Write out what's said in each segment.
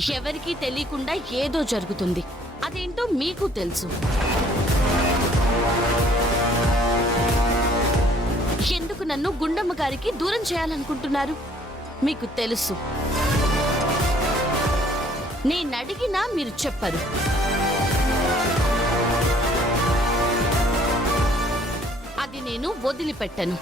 ఎవరికీ తెలియకుండా ఏదో జరుగుతుంది. అదేంటో మీకు తెలుసు. ఎందుకు నన్ను గుండమ్మ గారికి దూరం చేయాలనుకుంటున్నారు? మీకు తెలుసు. నేనడిగినా మీరు చెప్పరు. అది నేను వదిలిపెట్టను.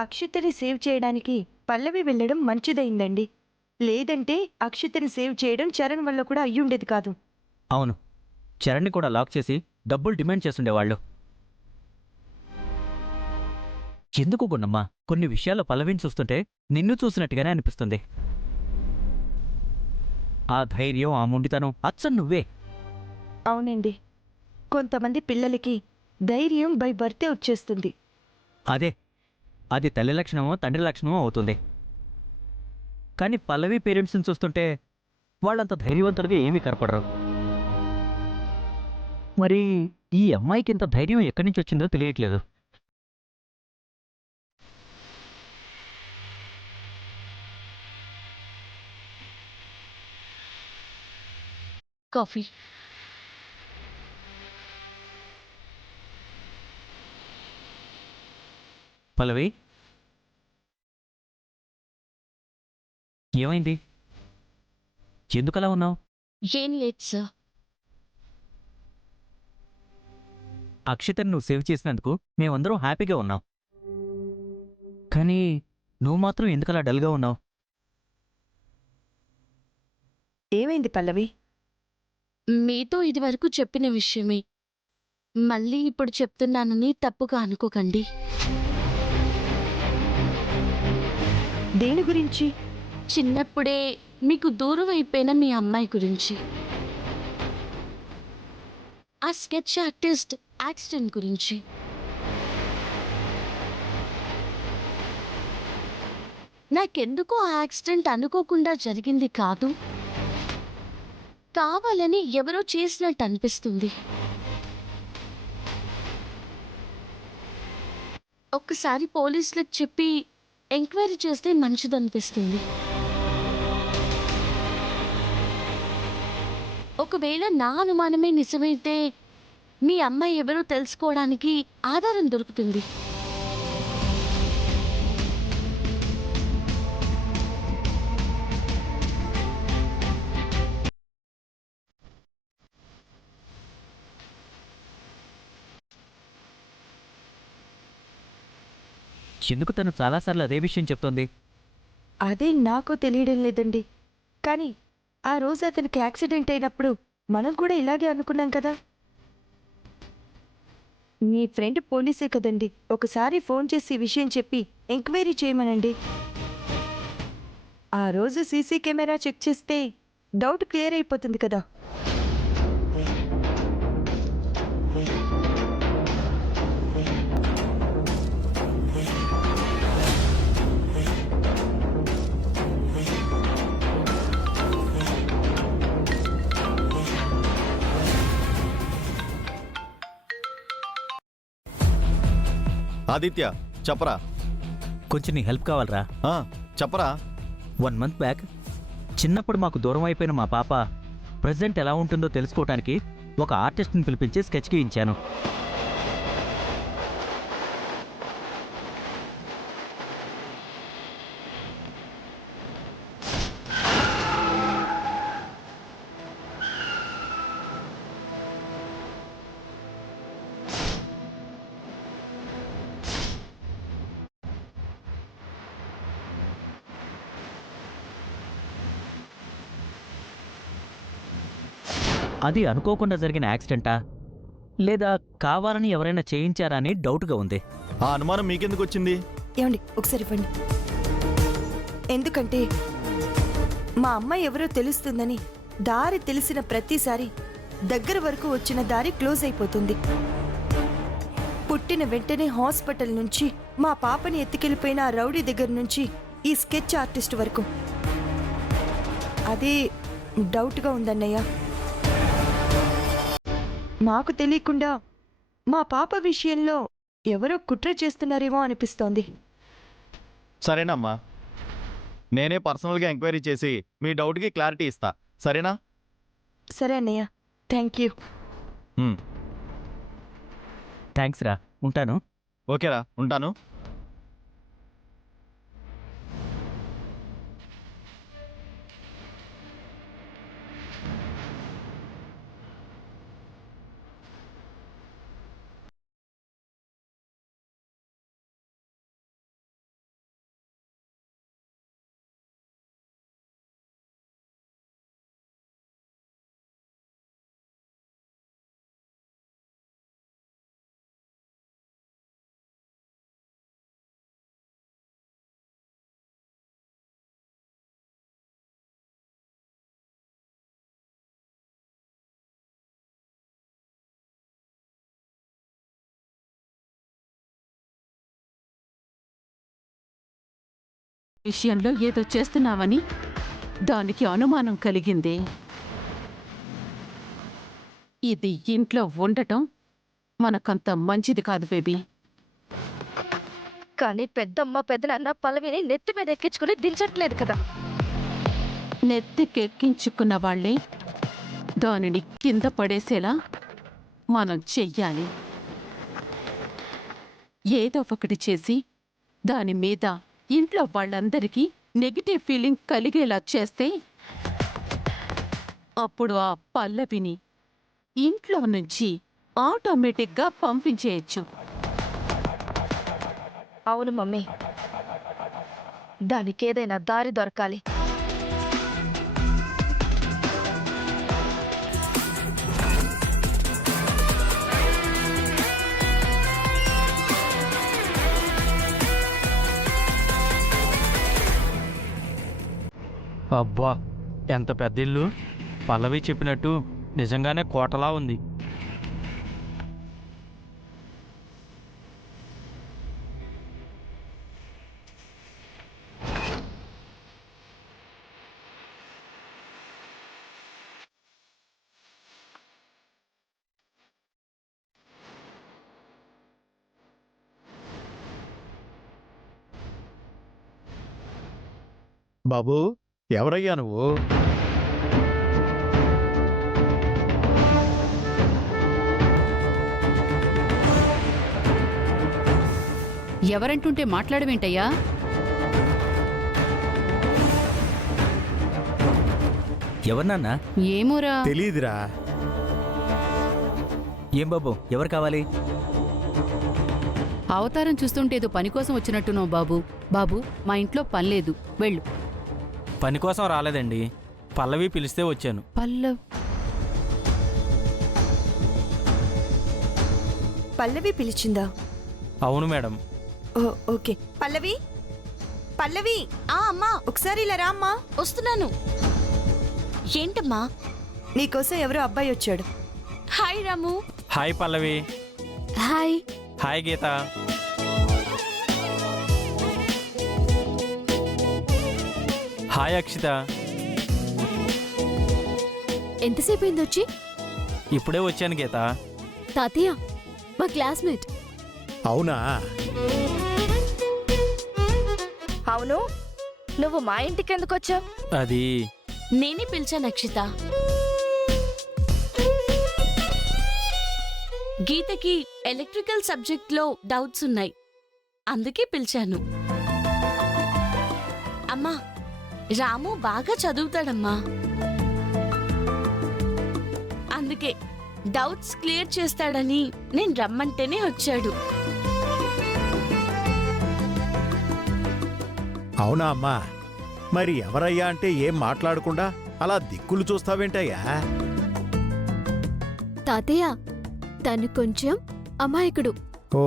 అక్షతని సేవ్ చేయడానికి పల్లవి వెళ్ళడం మంచిదైందండి. లేదంటే అక్షతని సేవ్ చేయడం చరణ్ వల్ల కూడా అయ్యుండేది కాదు. అవును, చరణ్ని కూడా లాక్ చేసి డబ్బులు డిమాండ్ చేస్తుండేవాళ్ళు. ఎందుకు గున్నమ్మా, కొన్ని విషయాల్లో పల్లవిని చూస్తుంటే నిన్ను చూసినట్టుగానే అనిపిస్తుంది. ఆ ధైర్యం, ఆ మొండితనం అచ్చం నువ్వే. అవునండి, కొంతమంది పిల్లలకి ధైర్యం బై బర్తే వచ్చేస్తుంది. అదే, అది తల్లి లక్షణమో తండ్రి లక్షణమో అవుతుంది. కానీ పల్లవి పేరెంట్స్ని చూస్తుంటే వాళ్ళంత ధైర్యవంతులుగా ఏమీ కనపడరు. మరి ఈ అమ్మాయికి ఇంత ధైర్యం ఎక్కడి నుంచి వచ్చిందో తెలియట్లేదు. కాఫీ. పల్లవి, ఏమైంది? ఎందుకలా ఉన్నావు? ఏం లేదు సార్. అక్షతని నువ్వు సేవ్ చేసినందుకు మేమందరం హ్యాపీగా ఉన్నాం. కానీ నువ్వు మాత్రం ఎందుకలా డల్గా ఉన్నావు? ఏమైంది పల్లవి? మీతో ఇదివరకు చెప్పిన విషయమే మళ్ళీ ఇప్పుడు చెప్తున్నానని తప్పుగా అనుకోకండి. దేని గురించి? చిన్నప్పుడే మీకు దూరం అయిపోయిన మీ అమ్మాయి గురించి. ఆ స్కెచ్ ఆర్టిస్ట్ యాక్సిడెంట్ గురించి. నాకెందుకో ఆ యాక్సిడెంట్ అనుకోకుండా జరిగింది కాదు, కావాలని ఎవరో చేసినట్టు అనిపిస్తుంది. ఒక్కసారి పోలీసులకు చెప్పి ఎంక్వైరీ చేస్తే మంచిదనిపిస్తుంది. ఒకవేళ నా అనుమానమే నిజమైతే మీ అమ్మాయి ఎవరో తెలుసుకోవడానికి ఆధారం దొరుకుతుంది. ఎందుకు తను చాలాసార్లు అదే విషయం చెప్తోంది? అదే నాకు తెలియడం లేదండి. కానీ ఆ రోజు అతనికి యాక్సిడెంట్ అయినప్పుడు మనం కూడా ఇలాగే అనుకున్నాం కదా. మీ ఫ్రెండ్ పోలీసే కదండి, ఒకసారి ఫోన్ చేసి ఈ విషయం చెప్పి ఎంక్వైరీ చేయమనండి. ఆ రోజు సీసీ కెమెరా చెక్ చేస్తే డౌట్ క్లియర్ అయిపోతుంది కదా. ఆదిత్య, చెప్పరా. కొంచెం నీ హెల్ప్ కావాలరా. చెప్పరా. 1 మంత్ బ్యాక్ చిన్నప్పుడు మాకు దూరం అయిపోయిన మా పాప ప్రజెంట్ ఎలా ఉంటుందో తెలుసుకోవడానికి ఒక ఆర్టిస్ట్ని పిలిపించి స్కెచ్ గీయించాను. అది అనుకోకుండా జరిగిన యాక్సిడెంటా లేదా కావాలని ఎవరైనా చేయించారా అని డౌట్గా ఉంది. ఆ అనుమానం మీకెందుకు వచ్చింది? ఏమండి ఒకసారి ఇవ్వండి. ఎందుకంటే మా అమ్మాయి ఎవరో తెలుస్తుందని దారి తెలిసిన ప్రతిసారి దగ్గర వరకు వచ్చిన దారి క్లోజ్ అయిపోతుంది. పుట్టిన వెంటనే హాస్పిటల్ నుంచి మా పాపని ఎత్తుకెళ్ళిపోయిన ఆ రౌడీ దగ్గర నుంచి ఈ స్కెచ్ ఆర్టిస్ట్ వరకు అదే డౌట్గా ఉందన్నయ్య. మాకు తెలియకుండా మా పాప విషయంలో ఎవరో కుట్ర చేస్తున్నారేమో అనిపిస్తోంది. సరేనమ్మా, నేనే పర్సనల్గా ఎంక్వైరీ చేసి మీ డౌట్కి క్లారిటీ ఇస్తా, సరేనా? సరే అన్నయ్య, థ్యాంక్ యూ. థ్యాంక్స్ రా, ఉంటాను. ఓకేరా, ఉంటాను. విషయంలో ఏదో చేస్తున్నావని దానికి అనుమానం కలిగింది. ఇది ఇంట్లో ఉండటం మనకంత మంచిది కాదు బేబీ. కానీ పెద్దమ్మ పెద్దనాన్న పల్లవిని నెత్తి మీద ఎక్కించుకుని దించట్లేదు కదా. నెత్తికెక్కించుకున్న వాళ్ళే దానిని కింద పడేసేలా మనం చెయ్యాలి. ఏదో ఒకటి చేసి దాని మీద ఇంట్లో వాళ్ళందరికీ నెగిటివ్ ఫీలింగ్ కలిగేలా చేస్తే అప్పుడు ఆ పల్లవిని ఇంట్లో నుంచి ఆటోమేటిక్గా పంపించేయచ్చు. అవును మమ్మీ, దానికి ఏదైనా దారి దొరకాలి. అబ్బా, ఎంత పెద్ద ఇల్లు! పల్లవి చెప్పినట్టు నిజంగానే కోటలా ఉంది. బాబూ, ఎవరయ్యా నువ్వు? ఎవరంటుంటే మాట్లాడవేంటయ్యా? ఎవరినన్నా? ఏమోరా. తెలీదురా. ఏం బాబు, ఎవరు కావాలి? అవతారం చూస్తుంటే ఏదో పని కోసం వచ్చినట్టున్నావు బాబు. బాబు, మా ఇంట్లో పని లేదు, వెళ్ళు. పని కోసం రాలేదండి, పల్లవి పిలిస్తే వచ్చాను. పల్లవి పిలిచిందా? అవును మేడం. ఓ, ఓకే. పల్లవి, పల్లవి, అమ్మా ఒకసారి ఇలా రా అమ్మా. వస్తున్నాను. ఏంటమ్మా? నీకోసం ఎవరో అబ్బాయి వచ్చాడు. హాయ్ రాము. హాయ్ పల్లవి. హాయ్. హాయ్ గీత. హాయ్ అక్షిత. ఎంతసేపు అయింది వచ్చి? ఇప్పుడే వచ్చాను గీత. తాతయ్య, మా క్లాస్మేట్. అవునా? అవును, నువ్వు మా ఇంటికి ఎందుకు వచ్చావు? అది నేనే పిలిచాను అక్షిత. గీతకి ఎలక్ట్రికల్ సబ్జెక్ట్లో డౌట్స్ ఉన్నాయి, అందుకే పిలిచాను. అమ్మా, రాము బాగా చదువుతాడమ్మా, అందుకే డౌట్స్ క్లియర్ చేస్తాడని నేను రమ్మంటేనే వచ్చాడు. అవునా అమ్మా? మరి ఎవరయ్యా అంటే ఏం మాట్లాడకుండా అలా దిక్కులు చూస్తావేంటయ్యా? తాతయ్య తను కొంచెం అమాయకుడు. ఓ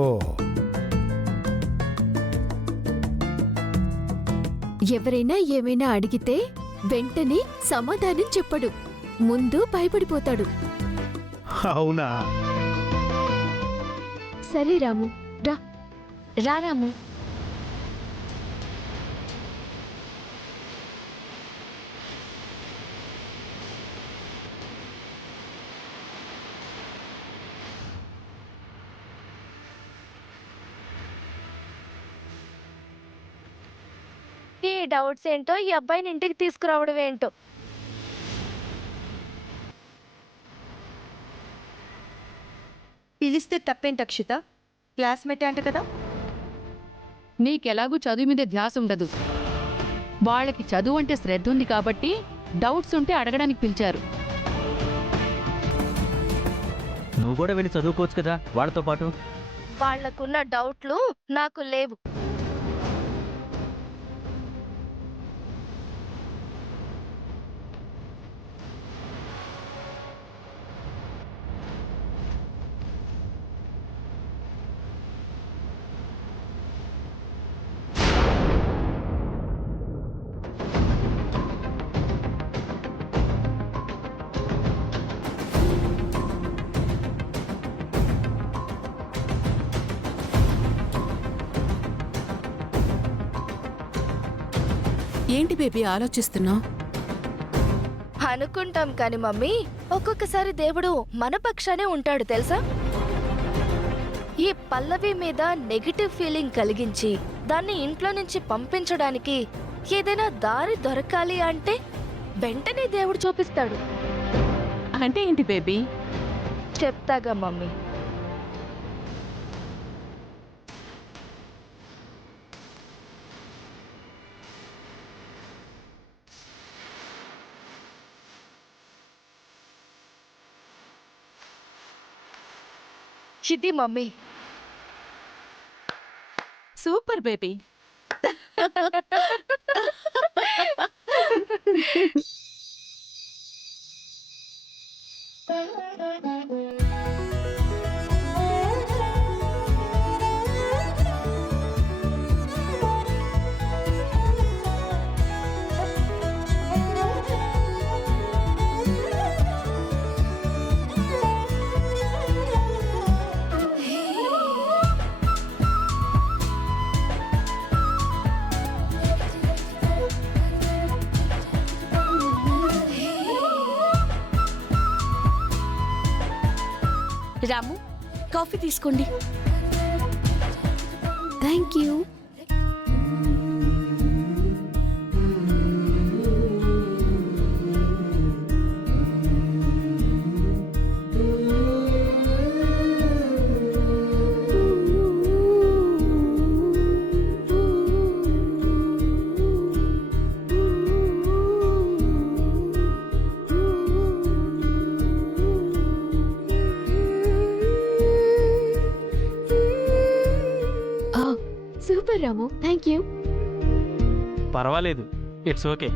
ఎవరైనా ఏమైనా అడిగితే వెంటనే సమాధానం చెప్పడు, ముందు భయపడిపోతాడు. అవునా? సరే రాము, రా. రా రాము. ఈ డౌట్స్ ఏంటో, ఈ అబ్బాయిని ఇంటికి తీసుకురావడం ఏంటో. పిలిస్తే తప్పేంటి అక్షిత? క్లాస్మేటే అంట కదా. నీకెలాగూ చదువు మీద ధ్యాస ఉండదు. వాళ్ళకి చదువు అంటే శ్రద్ధ ఉంది కాబట్టి డౌట్స్ ఉంటే అడగడానికి పిలిచారు. నువ్వు కూడా వెళ్ళి చదువుకోవచ్చు కదా వాళ్ళతో పాటు. వాళ్లకున్న డౌట్లు నాకు లేవు. ఏంటి బేబీ ఆలోచిస్తున్నావు? అనుకుంటాం కాని మమ్మీ, ఒక్కొక్కసారి దేవుడు మన పక్షానే ఉంటాడు తెలుసా. ఈ పల్లవి మీద నెగటివ్ ఫీలింగ్ కలిగించి దాన్ని ఇంట్లో నుంచి పంపించడానికి ఏదైనా దారి దొరకాలి అంటే వెంటనే దేవుడు చూపిస్తాడు. అంటే ఏంటి బేబీ? చెప్తాగా మమ్మీ. ఇది mummy. Super baby. Ramu, coffee తీసుకోండి. Thank you. Super Ramu, thank you. పర్వాలేదు, ఇట్స్ ఓకే.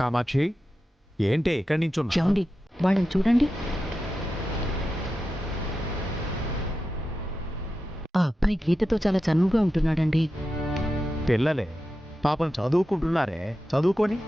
కామాక్షి, ఏంటి ఇక్కడి నుంచి చూడండి, వాళ్ళని చూడండి. ఆ అబ్బాయి గీతతో చాలా చనువుగా ఉంటున్నాడండి. పిల్లలే పాపం చదువుకుంటున్నారే, చదువుకొని.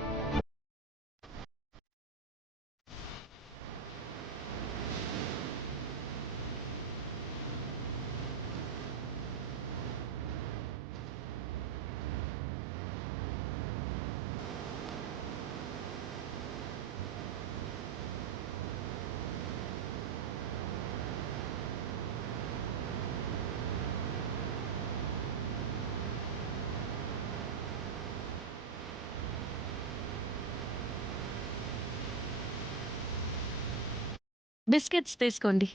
బిస్కెట్స్ తీసుకోండి.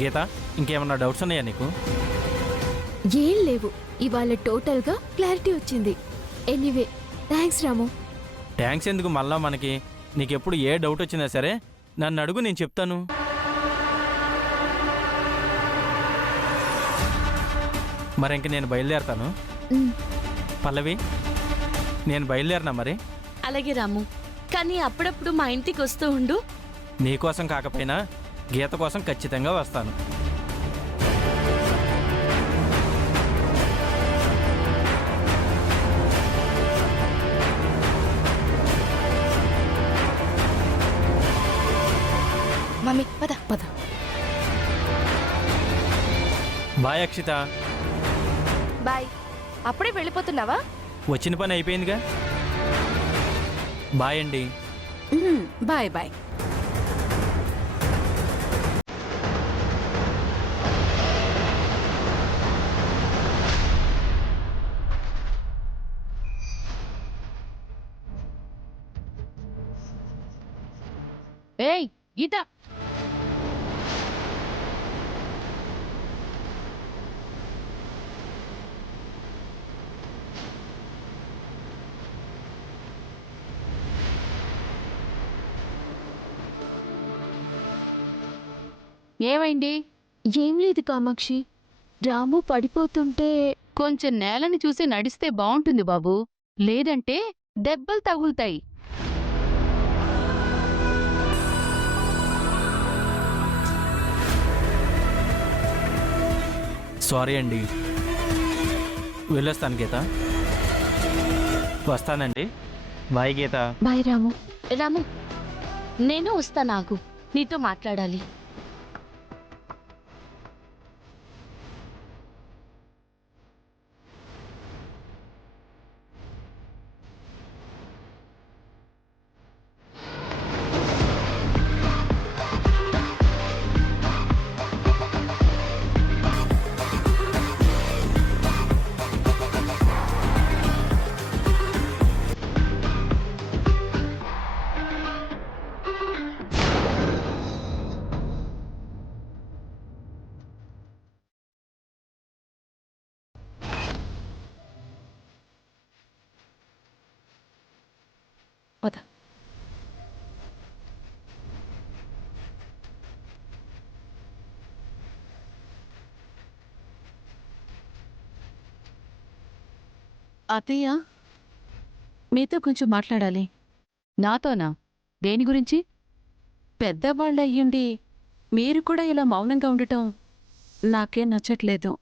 గీత, ఇంకేమన్నా డౌట్స్ ఉన్నాయా నీకు? ఏం లేవు. ఇవాళ టోటల్గా క్లారిటీ వచ్చింది. ఎనీవే థ్యాంక్స్ రాము. థ్యాంక్స్ ఎందుకు మళ్ళా మనకి? నీకెప్పుడు ఏ డౌట్ వచ్చినా సరే నన్ను అడుగు, నేను చెప్తాను. మరి ఇంక నేను బయలుదేరతాను. పల్లవి, నేను బయలుదేరినా మరి? అలాగే రాము, కానీ అప్పుడప్పుడు మా ఇంటికి వస్తూ ఉండు. నీకోసం కాకపోయినా గీత కోసం ఖచ్చితంగా వస్తాను. మమ్మీ పద. బాయ్ అక్షిత. బాయ్. అప్పుడే వెళ్ళిపోతున్నావా? వచ్చిన పని అయిపోయిందిగా. బాయ్ అండి. Bye bye. ఏయ్ గీత, ఏమైంది? ఏం లేదు కామాక్షి, రాము పడిపోతుంటే కొంచెం నేలని చూసి నడిస్తే బావుంటుంది బాబు, లేదంటే దెబ్బలు తగులుతాయి. సారీ అండి. వెళ్ళొస్తాను గీత. వస్తానండి. బాయ్ గీత. బాయ్ రాము. రాము, నేను వస్తా. నాకు నీతో మాట్లాడాలి. పద. అత్తయ్య, మీతో కొంచెం మాట్లాడాలి. నాతోనా? దేని గురించి? పెద్దవాళ్ళయ్యుండి మీరు కూడా ఇలా మౌనంగా ఉండటం నాకేం నచ్చట్లేదు.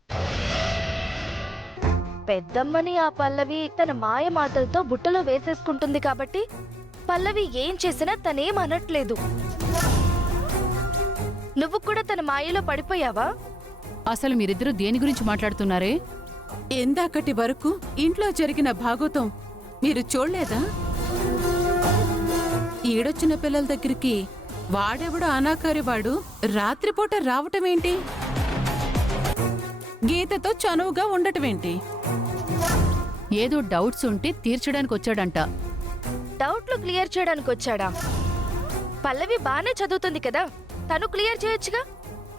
పెద్దమ్మని ఆ పల్లవి తన మాయ మాటలతో బుట్టలో వేసేసుకుంటుంది కాబట్టి పల్లవి ఏం చేసినా తనేం అనట్లేదు. నువ్వు కూడా తన మాయలో పడిపోయావా? అసలు మీరిద్దరూ దేని గురించి మాట్లాడుతున్నారే? ఇందాకటి వరకు ఇంట్లో జరిగిన భాగోతం మీరు చూడలేదా? ఈడొచ్చిన పిల్లల దగ్గరికి వాడెవడో అనాకారివాడు రాత్రిపూట రావటమేంటి? గీతతో చనువుగా ఉండటమేంటి? ఏదో డౌట్స్ ఉంటే తీర్చడానికి వచ్చాడంట. డౌట్లు క్లియర్ చేయడానికి వచ్చాడా? పల్లవి బానే చదువుతుంది కదా, తను క్లియర్ చేయొచ్చుగా.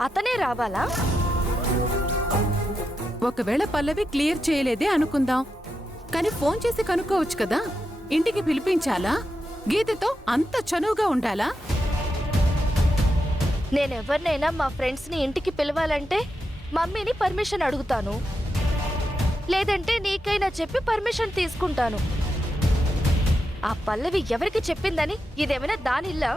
అతనే రావాలా? ఒకవేళ పల్లవి క్లియర్ చేయలేదే అనుకుందాం, కానీ ఫోన్ చేసి కనుక్కోవచ్చు కదా. ఇంటికి పిలిపించాలా? గీతతో అంత చనువుగా ఉండాలా? నేనెవరినైనా మా ఫ్రెండ్స్ని ఇంటికి పిలవాలంటే మమ్మీని పర్మిషన్ అడుగుతాను, లేదంటే నీకైనా చెప్పి పర్మిషన్ తీసుకుంటాను. ఆ పల్లవి ఎవరికి చెప్పిందని ఇదేమైనా దానిల్లా?